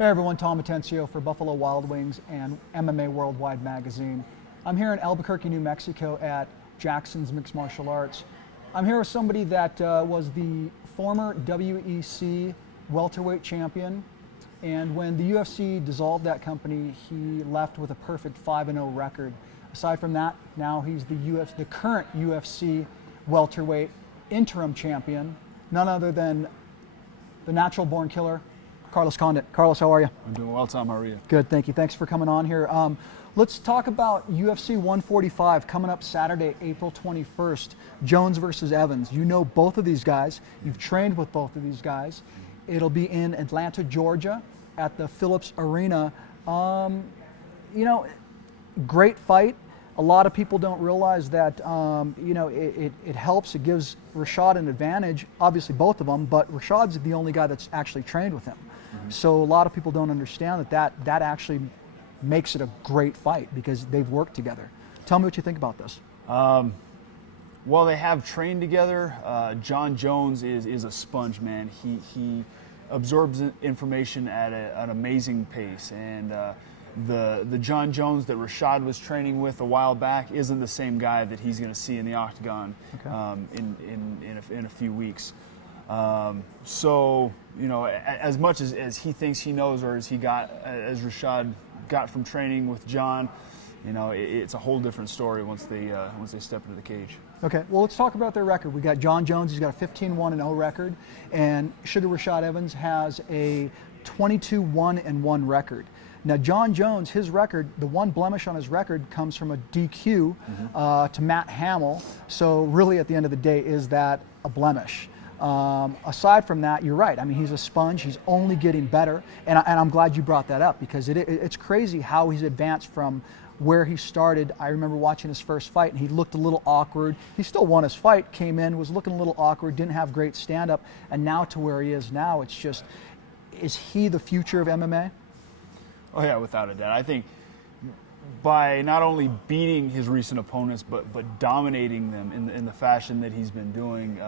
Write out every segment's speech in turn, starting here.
Hey everyone, Tom Atencio for Buffalo Wild Wings and MMA Worldwide magazine. I'm here in Albuquerque, New Mexico at Jackson's Mixed Martial Arts. I'm here with somebody that was the former WEC welterweight champion, and when the UFC dissolved that company, he left with a perfect 5-0 record. Aside from that, now he's the current UFC welterweight interim champion, none other than the natural born killer, Carlos Condit. Carlos, how are you? I'm doing well, Tom. How are you? Good, thank you. Thanks for coming on here. Let's talk about UFC 145 coming up Saturday, April 21st. Jones versus Evans. You know both of these guys. You've trained with both of these guys. It'll be in Atlanta, Georgia, at the Phillips Arena. Great fight. A lot of people don't realize that, it helps. It gives Rashad an advantage, obviously both of them, but Rashad's the only guy that's actually trained with him. Mm-hmm. So a lot of people don't understand that actually makes it a great fight because they've worked together. Tell me what you think about this. Well, they have trained together. Jon Jones is a sponge, man. He absorbs information at an amazing pace, and the Jon Jones that Rashad was training with a while back isn't the same guy that he's going to see in the octagon in a few weeks. So, as much as he thinks he knows, or as Rashad got from training with Jon, it's a whole different story once they step into the cage. Okay, well, let's talk about their record. We got Jon Jones. He's got a 15-1-0 record, and Sugar Rashad Evans has a 22-1-1 record. Now, Jon Jones, his record, the one blemish on his record comes from a DQ to Matt Hamill. So really, at the end of the day, is that a blemish? Aside from that, you're right. I mean, he's a sponge. He's only getting better. And I'm glad you brought that up because it's crazy how he's advanced from where he started. I remember watching his first fight, and he looked a little awkward. He still won his fight, came in, was looking a little awkward, didn't have great stand-up. And now to where he is now, it's just, is he the future of MMA? Oh yeah, without a doubt. I think by not only beating his recent opponents, but dominating them in the fashion that he's been doing,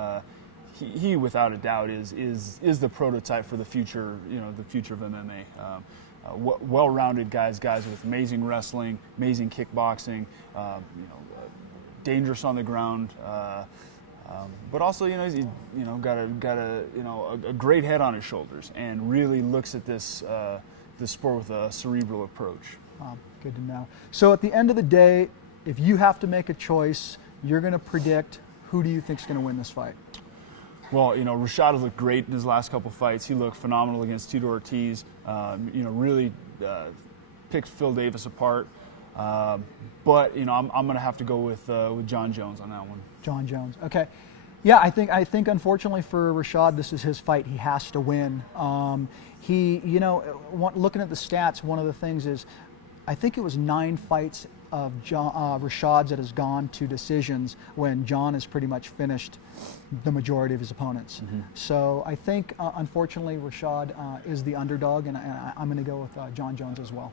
he without a doubt is the prototype for the future. The future of MMA. Well-rounded guys with amazing wrestling, amazing kickboxing, dangerous on the ground. But also, he's got a great head on his shoulders, and really looks at this sport with a cerebral approach. Good to know. So at the end of the day, if you have to make a choice, you're going to predict who do you think is going to win this fight? Well, Rashad has looked great in his last couple fights. He looked phenomenal against Tito Ortiz. Really picked Phil Davis apart. But I'm going to have to go with Jon Jones on that one. Jon Jones. Okay. Yeah, I think unfortunately for Rashad, this is his fight. He has to win. Looking at the stats, one of the things is, I think it was 9 fights of Rashad's that has gone to decisions when Jon has pretty much finished the majority of his opponents. Mm-hmm. So I think, unfortunately, Rashad is the underdog, and I'm going to go with Jon Jones as well.